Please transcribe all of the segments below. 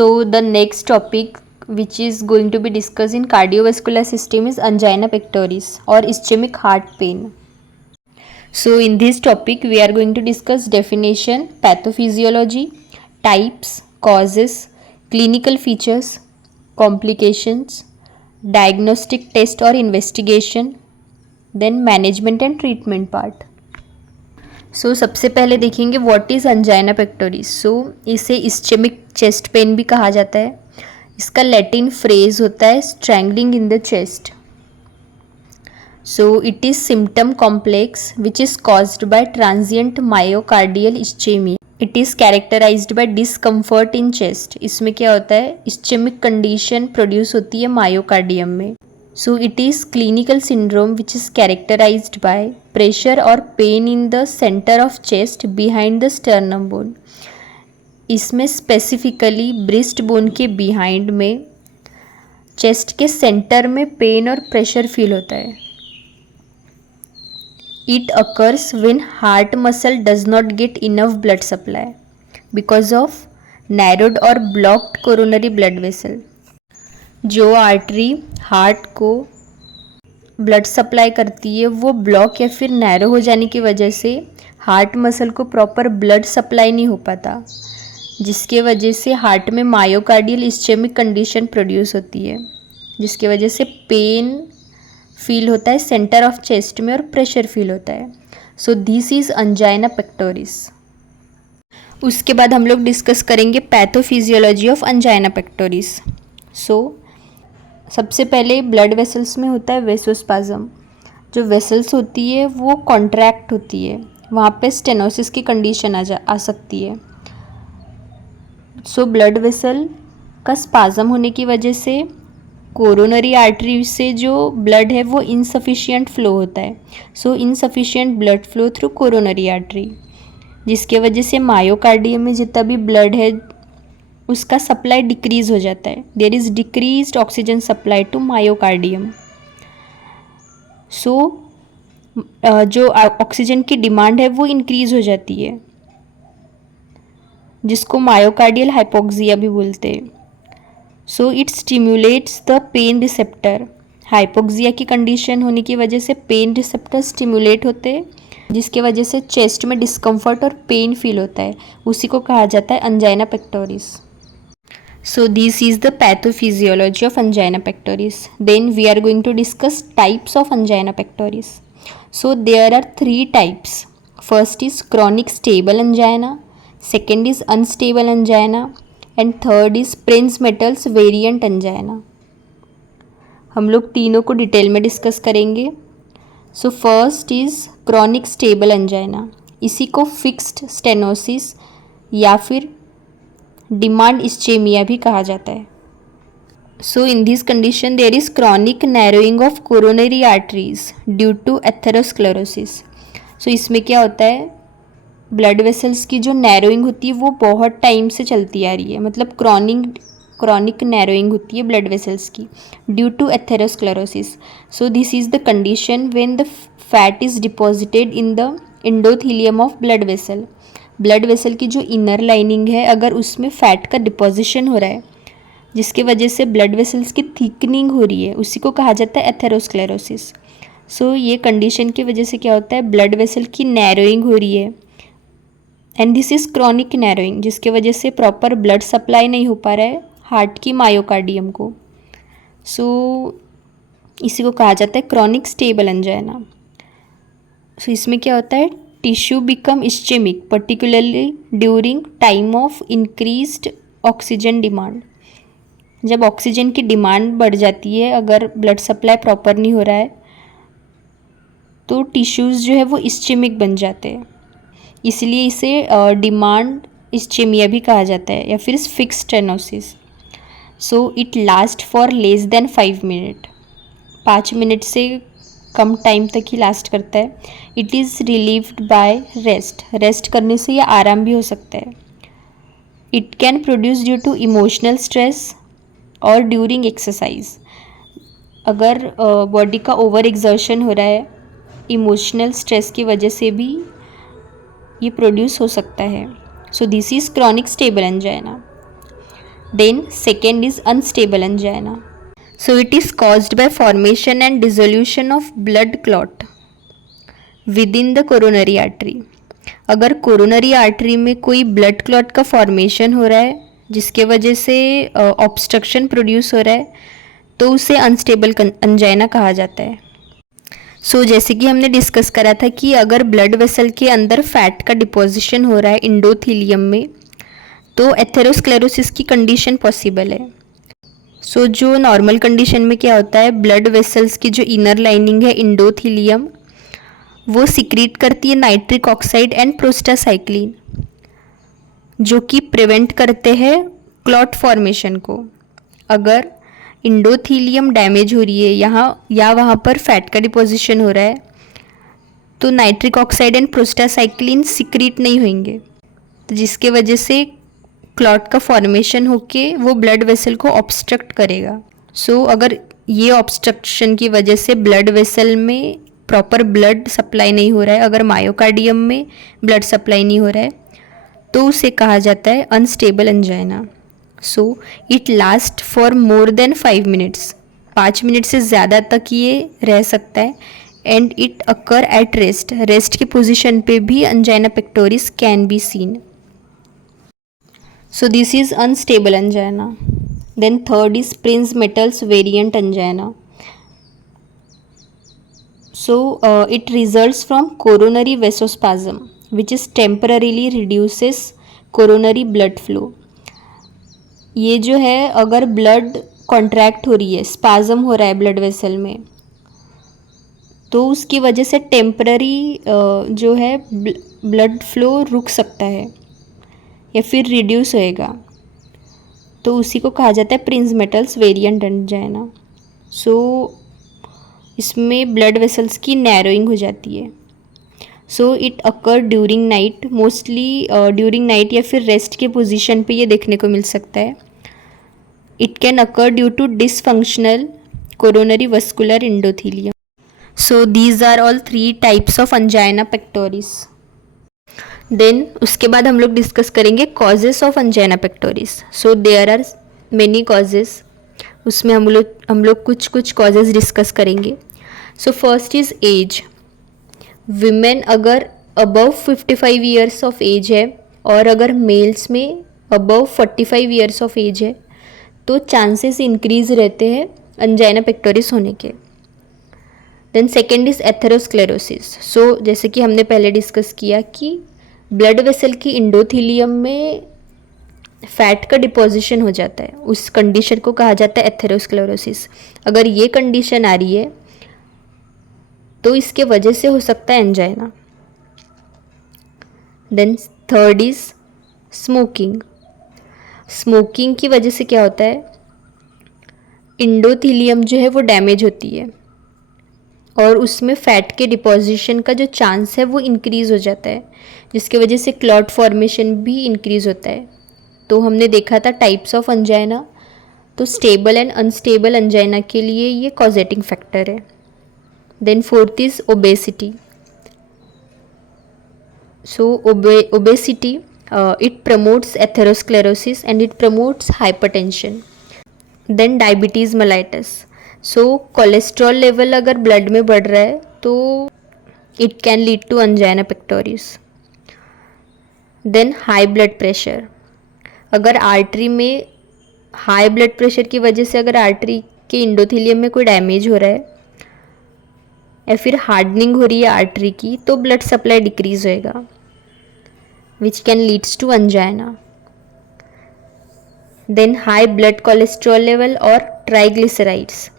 So the next topic which is going to be discussed in cardiovascular system is angina pectoris or ischemic heart pain. So in this topic we are going to discuss definition, pathophysiology, types, causes, clinical features, complications, diagnostic test or investigation, then management and treatment part. सो सबसे पहले देखेंगे what is angina pectoris. सो इसे ischaemic chest pain भी कहा जाता है. इसका Latin phrase होता है strangling in the chest. So it is symptom complex which is caused by transient myocardial ischaemia. It is characterised by discomfort in chest. इसमें क्या होता है, इस्चेमिक कंडीशन प्रोड्यूस होती है मायोकार्डियम में. So it is clinical syndrome which is characterized by pressure or pain in the center of chest behind the sternum bone. इसमें specifically breast bone के behind में चेस्ट के सेंटर में pen और pressure feel होता है. It occurs when heart muscle does not get enough blood supply because of narrowed और blocked coronary blood vessel. जो आर्टरी हार्ट को ब्लड सप्लाई करती है वो ब्लॉक या फिर नैरो हो जाने की वजह से हार्ट मसल को प्रॉपर ब्लड सप्लाई नहीं हो पाता, जिसके वजह से हार्ट में मायोकार्डियल इस्चेमिक कंडीशन प्रोड्यूस होती है, जिसकी वजह से पेन फील होता है सेंटर ऑफ चेस्ट में और प्रेशर फील होता है. सो दिस इज़ अंजाइना पेक्टोरिस. उसके बाद हम लोग डिस्कस करेंगे पैथोफिजियोलॉजी ऑफ अंजाइना पेक्टोरिस. सो सबसे पहले ब्लड वेसल्स में होता है वेसोस्पाज्म. जो वेसल्स होती है वो कॉन्ट्रैक्ट होती है, वहाँ पे स्टेनोसिस की कंडीशन आ सकती है. सो ब्लड वेसल का स्पाज्म होने की वजह से कोरोनरी आर्टरी से जो ब्लड है वो इनसफिशिएंट फ्लो होता है. So insufficient blood flow through coronary artery, जिसके वजह से मायोकार्डियम में जितना भी ब्लड है उसका सप्लाई डिक्रीज हो जाता है. There is decreased oxygen supply to myocardium. So जो ऑक्सीजन की डिमांड है वो इंक्रीज हो जाती है, जिसको मायोकार्डियल हाइपोक्सिया भी बोलते हैं. So it stimulates the pain receptor. Hypoxia की कंडीशन होने की वजह से पेन रिसेप्टर स्टिम्युलेट होते हैं, जिसके वजह से चेस्ट में डिस्कम्फर्ट और पेन फील होता है. उसी को कहा जाता है angina pectoris. So this is the pathophysiology of angina pectoris. Then we are going to discuss types of angina pectoris. So there are 3 types. First is chronic stable angina, second is unstable angina, and third is Prinzmetal's variant angina. हम लोग तीनों को detail में discuss करेंगे. So first is chronic stable angina. इसी को fixed stenosis या फिर डिमांड इस्चेमिया भी कहा जाता है. So in this condition there is chronic narrowing of coronary arteries due to atherosclerosis. So इसमें क्या होता है, ब्लड वेसल्स की जो नैरोइंग होती है वो बहुत टाइम से चलती आ रही है, मतलब क्रॉनिक नैरोइंग होती है ब्लड वेसल्स की due to atherosclerosis. So this is the condition when the fat is deposited in the endothelium of blood vessel. Blood vessel की जो इनर लाइनिंग है अगर उसमें फैट का डिपॉजिशन हो रहा है, जिसके वजह से ब्लड वेसल्स की थिकनिंग हो रही है, उसी को कहा जाता है एथेरोस्क्लेरोसिस. सो ये कंडीशन की वजह से क्या होता है, ब्लड वेसल की नैरोइंग हो रही है and this is chronic narrowing, जिसके वजह से प्रॉपर ब्लड सप्लाई नहीं हो पा रहा है हार्ट की मायोकार्डियम को. सो इसी को कहा जाता है क्रॉनिक स्टेबल एंजाइना. सो इसमें क्या होता है, tissue become ischaemic particularly during time of increased oxygen demand. जब ऑक्सीजन की डिमांड बढ़ जाती है, अगर ब्लड सप्लाई प्रॉपर नहीं हो रहा है तो टिश्यूज़ जो है वो इस्चेमिक बन जाते हैं, इसलिए इसे डिमांड इस्चेमिया भी कहा जाता है या फिर fixed stenosis. So it last for less than 5 minute. 5 minute से कम टाइम तक ही लास्ट करता है. It is relieved by rest करने से यह आराम भी हो सकता है. It can produce due to emotional stress और ड्यूरिंग एक्सरसाइज. अगर बॉडी का ओवर एक्सर्शन हो रहा है, इमोशनल स्ट्रेस की वजह से भी ये प्रोड्यूस हो सकता है. सो this is chronic stable angina. Then second is unstable angina. So it is caused by formation and dissolution of blood clot within the coronary artery. अगर कोरोनरी आर्टरी में कोई ब्लड क्लॉट का फॉर्मेशन हो रहा है जिसके वजह से ऑब्स्ट्रक्शन प्रोड्यूस हो रहा है तो उसे अनस्टेबल अंजाइना कहा जाता है. जैसे कि हमने डिस्कस करा था कि अगर ब्लड वेसल के अंदर फैट का डिपोजिशन हो रहा है इंडोथीलियम में तो एथेरोस्क्लेरोसिस की कंडीशन पॉसिबल है. जो नॉर्मल कंडीशन में क्या होता है, ब्लड वेसल्स की जो इनर लाइनिंग है इंडोथीलियम वो सिक्रीट करती है नाइट्रिक ऑक्साइड एंड प्रोस्टासाइक्लिन जो कि प्रिवेंट करते हैं क्लॉट फॉर्मेशन को. अगर इंडोथीलियम डैमेज हो रही है यहाँ या वहाँ पर फैट का डिपोजिशन हो रहा है तो nitric oxide and prostacyclin secrete नहीं होंगे तो जिसके वजह से क्लॉट का फॉर्मेशन होके वो ब्लड वेसल को ऑब्स्ट्रक्ट करेगा. अगर ये ऑब्स्ट्रक्शन की वजह से ब्लड वेसल में प्रॉपर ब्लड सप्लाई नहीं हो रहा है, अगर मायोकार्डियम में ब्लड सप्लाई नहीं हो रहा है तो उसे कहा जाता है unstable angina. It last for more than 5 minutes. 5 minute से ज़्यादा तक ये रह सकता है and it occur at rest की पोजिशन पे भी angina pectoris can be seen. This is unstable angina. Then third is Prinzmetal's variant angina. It results from coronary vasospasm which is temporarily reduces coronary blood flow. ये जो है अगर blood contract हो रही है, स्पाजम हो रहा है ब्लड वेसल में तो उसकी वजह से टेम्पररी जो है ब्लड फ्लो रुक सकता है या फिर रिड्यूस होएगा तो उसी को कहा जाता है प्रिंजमेटल्स वेरिएंट एंजाइना. इसमें ब्लड वेसल्स की नैरोइंग हो जाती है. It occur during night, mostly during night या फिर रेस्ट के पोजीशन पे ये देखने को मिल सकता है. It can occur due to dysfunctional coronary vascular endothelium. These are all 3 types of angina pectoris. Then उसके बाद हम लोग डिस्कस करेंगे causes of angina pectoris. There are many causes, उसमें हम लोग कुछ कॉजेस डिस्कस करेंगे. First is age. विमेन अगर अबव 55 ईयर्स ऑफ एज है और अगर मेल्स में अबव 45 ईयर्स ऑफ एज है तो चांसेस इंक्रीज रहते हैं अंजाइना पेक्टोरिस होने के. Then second is atherosclerosis. जैसे कि हमने पहले डिस्कस किया कि ब्लड वेसल की इंडोथीलियम में फैट का डिपोजिशन हो जाता है, उस कंडीशन को कहा जाता है एथेरोस्क्लेरोसिस. अगर ये कंडीशन आ रही है तो इसके वजह से हो सकता है angina. Then third is smoking. Smoking की वजह से क्या होता है, इंडोथीलियम जो है वो डैमेज होती है और उसमें फैट के डिपोजिशन का जो चांस है वो इंक्रीज़ हो जाता है जिसकी वजह से क्लॉट फॉर्मेशन भी इंक्रीज़ होता है. तो हमने देखा था टाइप्स ऑफ अंजाइना, तो स्टेबल एंड अनस्टेबल अंजाइना के लिए ये कॉजेटिंग फैक्टर है. Then fourth is obesity. Obesity it promotes atherosclerosis and it promotes hypertension. Then diabetes mellitus. Cholesterol level अगर ब्लड में बढ़ रहा है तो it can lead to angina pectoris. Then high blood pressure. अगर आर्टरी में high blood pressure की वजह से अगर आर्टरी के इंडोथीलियम में कोई डैमेज हो रहा है या फिर हार्डनिंग हो रही है आर्टरी की तो ब्लड सप्लाई डिक्रीज होएगा which can leads to angina. Then high blood cholesterol level or triglycerides.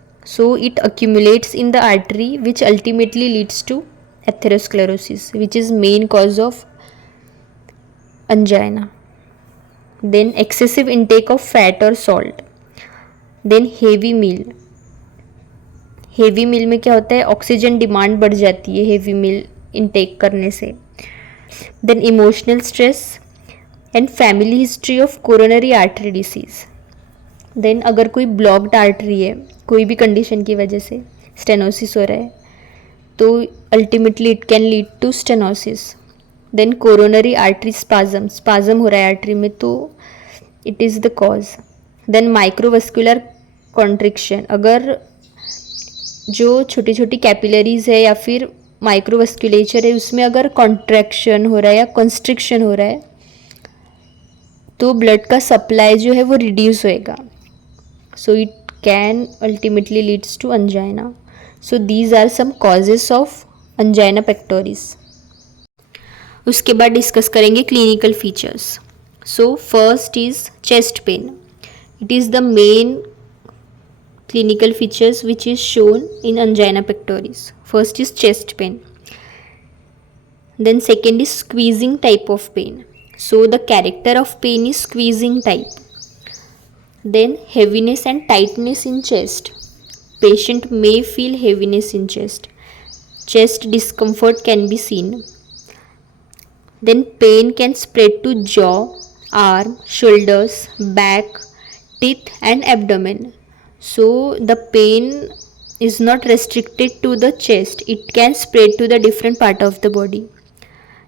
It accumulates in the artery which ultimately leads to atherosclerosis which is main cause of angina. Then excessive intake of fat or salt. Then heavy meal. Heavy meal में क्या होता है, oxygen demand बढ़ जाती है heavy मील intake करने से. Then emotional stress and family history of coronary artery disease. Then अगर कोई ब्लॉक्ड आर्टरी है कोई भी कंडीशन की वजह से स्टेनोसिस हो रहा है तो ultimately it can lead to stenosis. Then coronary artery spasm हो रहा है आर्टरी में तो it is the cause. Then microvascular constriction, अगर जो छोटी छोटी कैपिलरीज है या फिर माइक्रोवस्कुलेचर है उसमें अगर कॉन्ट्रैक्शन हो रहा है या कंस्ट्रिक्शन हो रहा है तो ब्लड का सप्लाई जो है वो रिड्यूस होएगा, so it can ultimately leads to angina. So these are some causes of angina pectoris. उसके बाद डिस्कस करेंगे clinical features. So first is chest pain. It is the main clinical features which is shown in angina pectoris. First is chest pain, then second is squeezing type of pain, so the character of pain is squeezing type. Then heaviness and tightness in chest, patient may feel heaviness in chest discomfort can be seen. Then pain can spread to jaw, arm, shoulders, back, teeth and abdomen. So the pain is not restricted to the chest, it can spread to the different part of the body.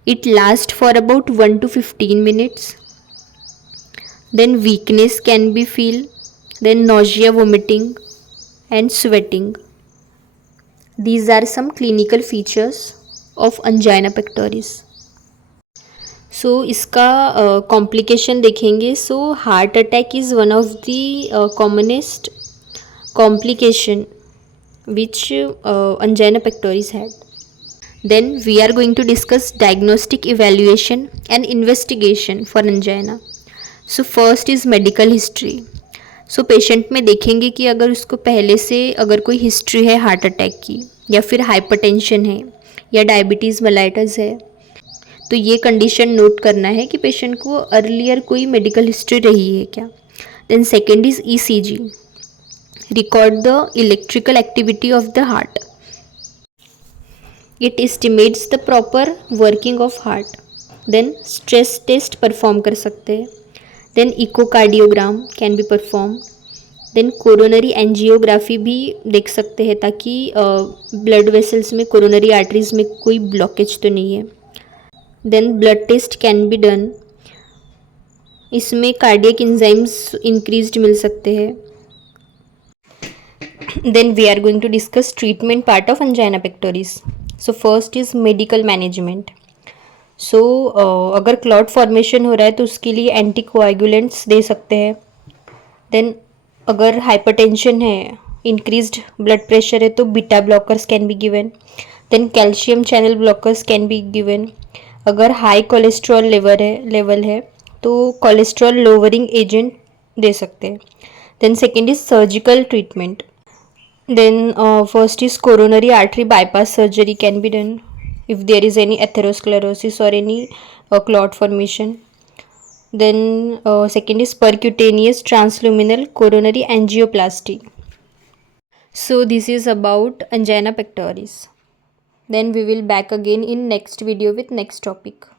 It lasts for about 1 to 15 minutes. Then weakness can be feel, then nausea, vomiting and sweating. These are some clinical features of angina pectoris. सो इसका complication देखेंगे. So heart attack is one of the commonest complication which angina pectoris had. Then we are going to discuss diagnostic evaluation and investigation for angina. So first is medical history. So patient में देखेंगे कि अगर उसको पहले से अगर कोई history है हार्ट अटैक की या फिर हाइपरटेंशन है या डायबिटीज़ मेलाइटस है तो ये कंडीशन नोट करना है कि पेशेंट को अर्लियर कोई मेडिकल हिस्ट्री रही है क्या. Then second is ECG. Record the electrical activity of the heart. It estimates the proper working of heart. Then stress test perform कर सकते हैं. Then echocardiogram can be performed. Then coronary angiography भी देख सकते हैं ताकि blood vessels में coronary arteries में कोई blockage तो नहीं है. Then blood test can be done. इसमें cardiac enzymes increased मिल सकते हैं. Then we are going to discuss treatment part of angina pectoris. So first is medical management. So अगर क्लॉट फॉर्मेशन हो रहा है तो उसके लिए एंटीकोएगुलेंट्स दे सकते हैं. देन अगर हाइपरटेंशन है, इंक्रीज्ड ब्लड प्रेशर है तो beta blockers can be given. Then calcium channel blockers can be given. अगर हाई कोलेस्ट्रॉल लेवल है तो कोलेस्ट्रॉल लोअरिंग एजेंट दे सकते हैं. Then second is surgical treatment. Then first is coronary artery bypass surgery can be done if there is any atherosclerosis or any clot formation. Then second is percutaneous transluminal coronary angioplasty. So this is about angina pectoris. Then we will back again in next video with next topic.